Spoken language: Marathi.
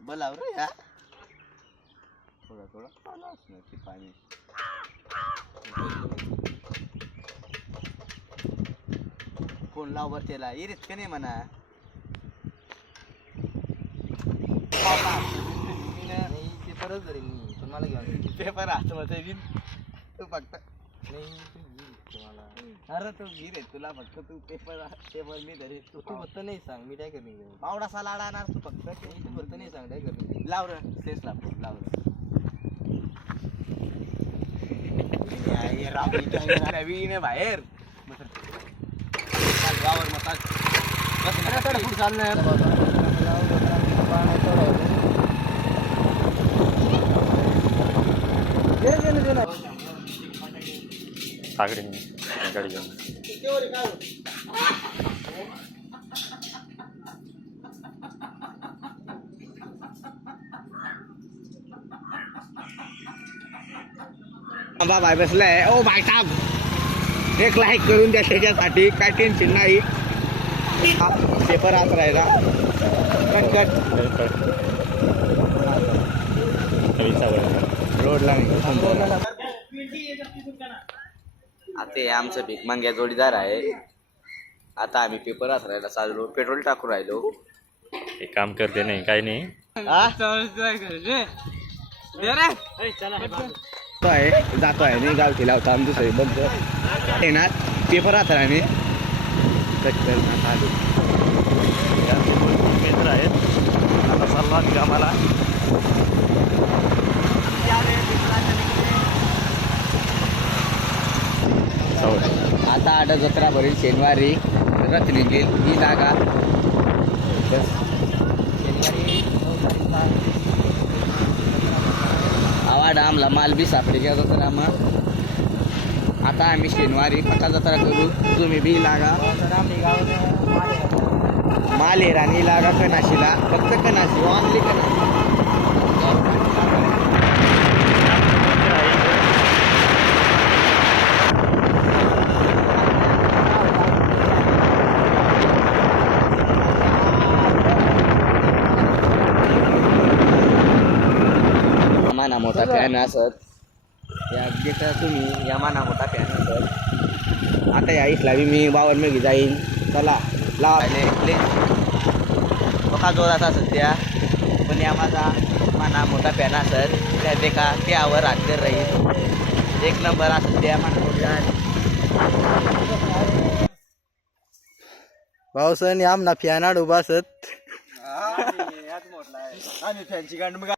बोलाव रे या थोडा थोडा पाला असणार ते पाणी कोण लावर त्याला इरेच का नाही म्हणा पेपरच धरेन मी तुम्हाला घेऊन पेपर हातमध्ये बिन तू फक्त नाही तुम्हाला अरे तू गिर आहे तुला फक्त तू पेपर पेपर मी धरे तू फक्त नाही सांग मी काय करणे पावडासा लाडा आणणार तू फक्त तू फक्त नाही सांग काय करणे लाव रे तेच लाव लाव रे बाहेर गावर मग सागरी गाडी घेऊन बाय बसलाय ओ भाई साहब एक लाईक करून द्या त्याच्यासाठी काय टेन्शन नाही पेपर आत राहिला कट कट रोडला नाही आता आमचं भिकमांग्या जोडीदार आहे आता आम्ही पेपर आत राहिला चाललो पेट्रोल टाकू राहिलो हे काम करते नाही काही नाही जातो आहे नाही गाव केला होता आमचं सही बंद येणार पेपर आत राहणे कट करण्यात आलो मित्र आहेत आता चालला कामाला आता आठ जत्रा भरेल शनिवारी रत्नी ही जागा आवाड आमला माल बी सापडे घ्या जत्रा मग आता आम्ही शनिवारी पका जत्रा करू तुम्ही बी लागा माल राणी लागा कनाशीला फक्त कनाशी ऑनली कनाशी माना मोठा फॅन असत या गेटा तुम्ही या माना मोठा फॅन असत आता या इथला बी मी बावर मेघी जाईन चला लावायले बघा जोरात असत त्या पण या माझा माना मोठा फॅन असत त्या ते का त्यावर हातकर राहील एक नंबर असत त्या माना मोठा पावसाने आमना फॅनाड उभा असत आम्ही फॅनची गांड मग